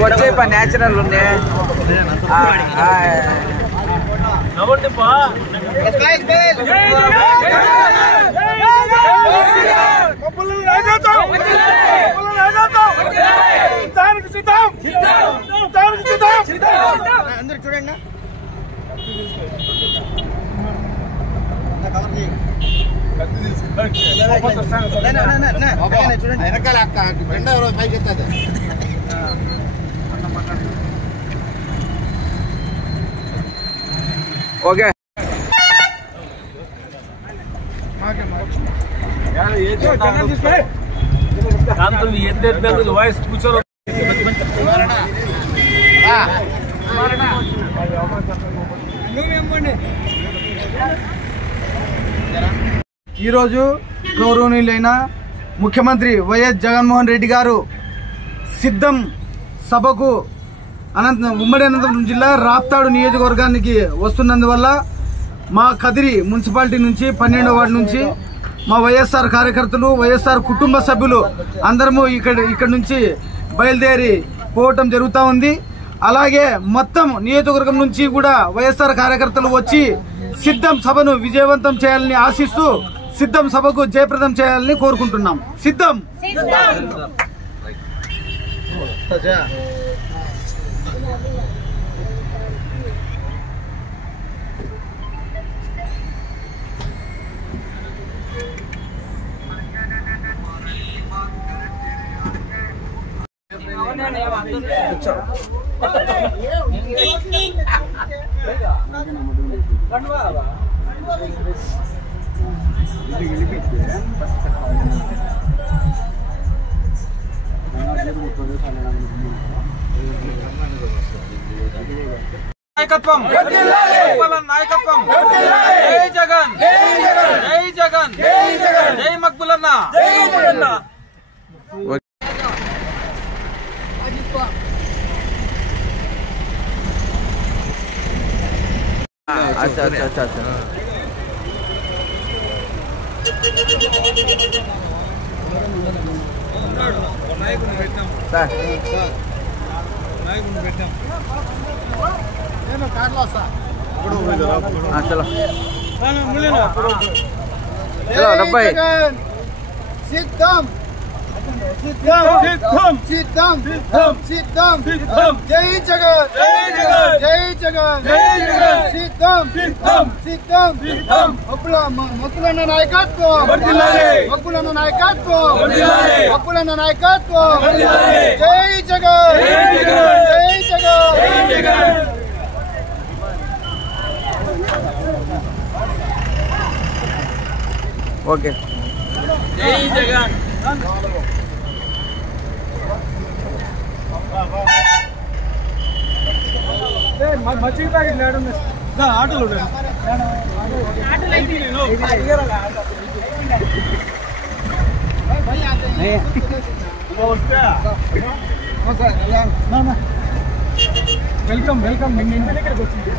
వచ్చే నేచురల్ ఉండే అందరు చూడండి వెనకాల అక్క రెండో రోజు పైకి ఎత్తాది ఓకే వాయిస్ కూర్చోరు ఈరోజు గౌరవనీయులైన ముఖ్యమంత్రి వైఎస్ జగన్మోహన్ రెడ్డి గారు సిద్ధం సభకు ఉమ్మడి అనంతపురం జిల్లా రాప్తాడు నియోజకవర్గానికి వస్తున్నందువల్ల మా కదిరి మున్సిపాలిటీ నుంచి 12వ వార్డు నుంచి మా వైఎస్ఆర్ కార్యకర్తలు వైఎస్ఆర్ కుటుంబ సభ్యులు అందరము ఇక్కడ నుంచి బయలుదేరి పోవటం జరుగుతూ ఉంది. అలాగే మొత్తం నియోజకవర్గం నుంచి కూడా వైఎస్ఆర్ కార్యకర్తలు వచ్చి సిద్ధం సభను విజయవంతం చేయాలని ఆశిస్తూ సిద్ధం సభకు జయప్రదం చేయాలని కోరుకుంటున్నాం. సిద్ధం నాయకత్వం నాయకత్వం జై జగన్ జై జగన్ జై మక్బులన్న अच्छा अच्छा अच्छा अच्छा चलो चलो डब्बा सिद्धम सिद्धम सिद्धम सिद्धम सिद्धम सिद्धम जय जगन जय जगन जय जगन सिद्धम सिद्धम सिद्धम सिद्धम मक्बुलన్న నాయకత్వం వర్ధిల్లాలి మక్బులన్న నాయకత్వం వర్ధిల్లాలి మక్బులన్న నాయకత్వం వర్ధిల్లాలి జై జగన్ జై జగన్ జై జగన్ జై జగన్ ఓకే జై జగన్ మజ్జిగ ప్యాకెట్ లేడం ఆటోలు వెల్కమ్ వెల్కమ్ ఇంటి దగ్గరికి వచ్చింది.